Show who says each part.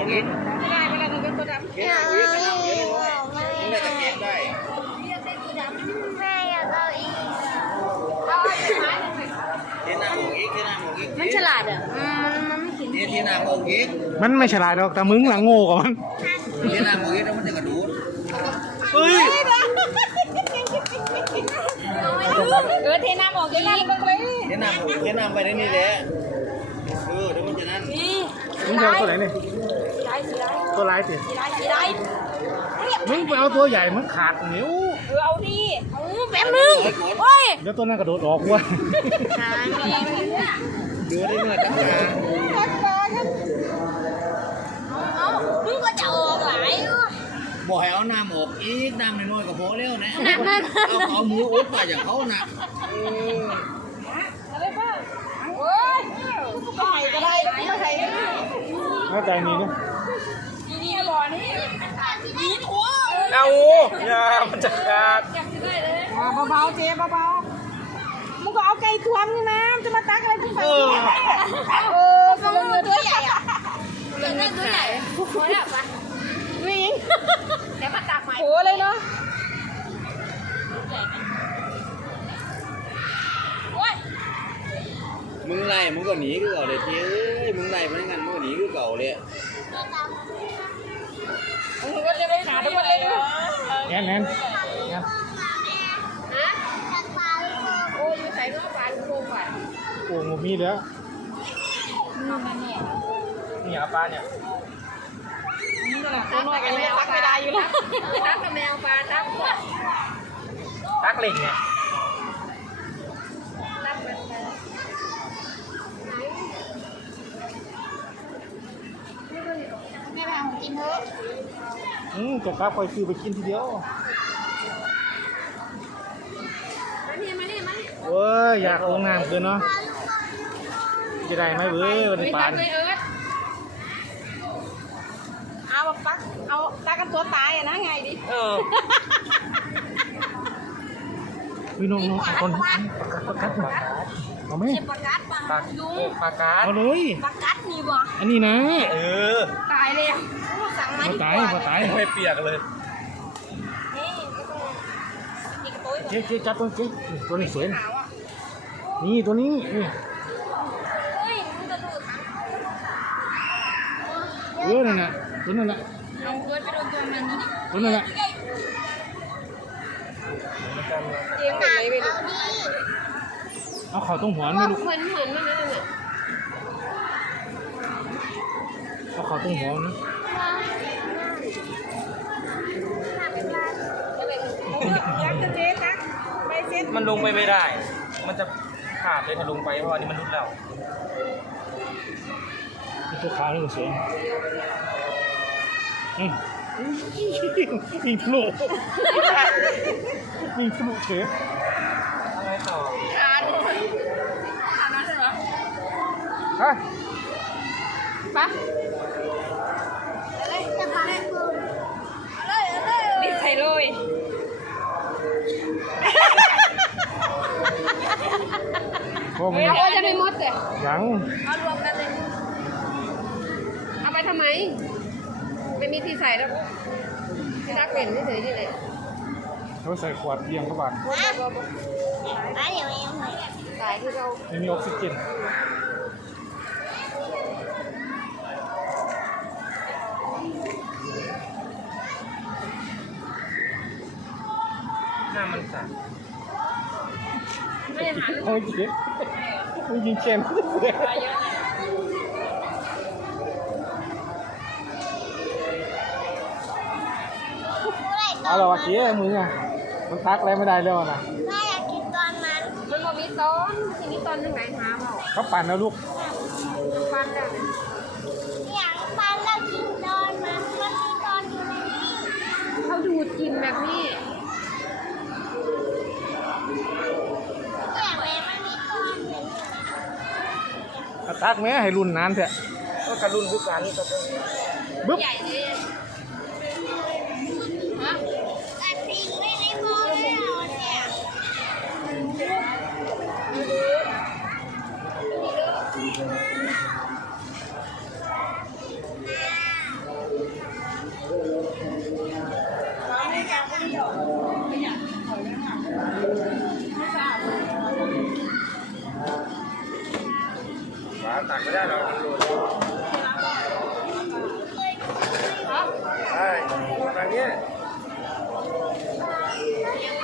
Speaker 1: อกอีก
Speaker 2: ได้เวลาหนูเป็นตัวดำ
Speaker 1: เขียนหน้าออกอีกเขียนหน้าออกอีกมึงได้ตะเกียบได้
Speaker 3: แม่อยากเอาอีก
Speaker 1: เขียนหน้าออกอีกเขียนหน้าออกอีก
Speaker 2: มันฉลาดอ่ะมันไม่กิน
Speaker 1: เขียนหน้าออกอีก
Speaker 4: มันไม่ฉลาดหรอกแต่มึงหลังโง่กว่ามัน
Speaker 1: เขียนหน้าออกอีกแล้วมันจะกระดูด
Speaker 4: เฮ้ย
Speaker 2: เทน้ำออกเทน้ำลงเลย
Speaker 1: เขียนหน้าออกเขียนหน้าไปในนี่แหละเดี๋ยวมันจะนั่น
Speaker 2: นี่
Speaker 4: มึงจะเอาตัวไหนเนี่ย
Speaker 2: สีได้
Speaker 4: ตัวร้ายสิ
Speaker 2: สีได้
Speaker 4: มึงไปเอาตัวใหญ่มันขาดนิ้ว
Speaker 2: เอาดิแป๊บนึงโอ้ย
Speaker 4: เดี๋ยวตัวนั้นกระโดดออกว่ะ
Speaker 1: ดูได้เมื่อตั้งนาน
Speaker 2: มึงก็จะออกหลาย
Speaker 1: บอกให้เอาน้ำออกอีกน้ำน้อยๆก็พอแล้วนะเอาหมูอุดไปอย่างเขานะ
Speaker 2: โอ้ยก็ให้ก็ได้ก็ให้
Speaker 4: เข้าใจนี่นะ
Speaker 2: นี่บ่อนี่มีถั่ว
Speaker 4: เอาอย่ามันจะขาด
Speaker 2: เบาๆเจ๊เบาๆมึงก็เอาไก่ทวมนี่นะจะมาตักอะไรที่ใส่ฟังตัวใหญ่อ่ะตัวใหญ่หัวแบบว่าวิ่งเดี๋ยวมาตักใหม่หัวเลยเนาะโอ้ย
Speaker 1: มึงไล่มึงก็หนีคือเก่าเลยเจ้ยมึงไล่มันงั้นมึงก็หนีคือเก่าเลย
Speaker 2: มึงก็จะไปหาทุกคนเลยเนาะ
Speaker 4: แอนแอนแอน
Speaker 2: โอ้ยใส่เนื้อปลาโคมอ่ะ
Speaker 4: โอ้โหมีแล้วนี่อาปลาเนี่ย
Speaker 2: ตัวน้อยกันแมวตักไม่ได้อยู่แล้วตักกับแมวปลาตัก
Speaker 4: ตักเหล็กเนี่ย
Speaker 3: แม่ไปเอาของกินเถอะ
Speaker 4: จะกลับคอยซื้อไปกินทีเดียว
Speaker 2: มานี่มานี่มานี่
Speaker 4: เว้ยอยากลงน้ำเกินเนาะจะได้ไหมเว้ยวันนี้ปาน
Speaker 2: เอาปักเอาตักกันตัวตายอ่ะนะไงดิ
Speaker 4: พี่น้องคนประกัดเอาไหม
Speaker 2: ปากกัดปากยุง
Speaker 4: ปากกัดเอาเลย
Speaker 2: ปากกัดนี่บ่
Speaker 4: อันนี้นะ
Speaker 2: ตายเลยสั่งมา
Speaker 4: มาตายมาตายไม่เปียกเลย
Speaker 2: นี่ก็ต้องอีกตัว
Speaker 4: เจ๊จับตัวเจ๊ตัวนี้สวยนี่ตัวนี้นี่
Speaker 2: เฮ้ยมึงจะดูดทั้ง
Speaker 4: นั่นน่ะตัวนั่นแหละ
Speaker 2: เอาเกินไปโดนตัวมันนี่
Speaker 4: ตัวนั่นแหละ
Speaker 2: เจียงไปเลยไปดู
Speaker 4: เอาเข่าตรงหัวไม่ลูก
Speaker 2: เหมือนนั่นน่ะ
Speaker 4: เอาเข่าตรงหัวนะ
Speaker 2: ยักษ์จะเจ๊ตักไปเซ็ต
Speaker 5: มันลงไปไม่ได้ มันจะขาดเลยถ้าลงไปเพราะอันนี้มันรุดแล้ว
Speaker 4: ตัวขาวนี่ก็สวยมีพลุมีพลุเฉย
Speaker 5: อะไรต่อ
Speaker 2: ขาดนั่นใช่ไหม
Speaker 4: ฮะ
Speaker 2: ปะดิใส่เลย
Speaker 4: โอ้ไม่
Speaker 2: เอาจะไม่มดเลย
Speaker 4: ยัง
Speaker 2: เอารวมกันเลยเอาไปทำไมไม่มีที่ใส่แล้วที่รักเป็นเฉยๆนี่เลย
Speaker 4: เขาใส่ขวดเบียงเข้าไป
Speaker 2: ตายที่เรา
Speaker 4: ไม่มีออกซิเจน
Speaker 5: หน้ามันสั่น
Speaker 2: ไม่ได้หา
Speaker 4: โอ้ยเจ๊มึงยิงเชนเอาละวะเจ๊มึงอ่ะมันทักอะไรไม่ได้แล้วนะ
Speaker 3: แม่อยากกินตอนมัน
Speaker 2: มันบอกมีต้นทีนี้ต้นยังไงหาเปล่า
Speaker 4: เขาปั่นแล้วลูก
Speaker 2: ฟันอ่ะ
Speaker 3: อยากปันแล้วกินตอนมันมันมีตอนอยู่ในนี้
Speaker 2: เขาดูดกินแบบนี้
Speaker 3: อยากแม่มันมีตอนอยู่
Speaker 4: ทักแม่ให้รุ่นนานเถอะ
Speaker 5: ก็กระลุนทุกการนี่ก็
Speaker 4: บึ๊บ
Speaker 2: ใหญ่เลยฮะ
Speaker 3: แต่ปิงไม่ได้พอแล้วเนี่ย
Speaker 5: ตักไม่ได้เรามันหลุด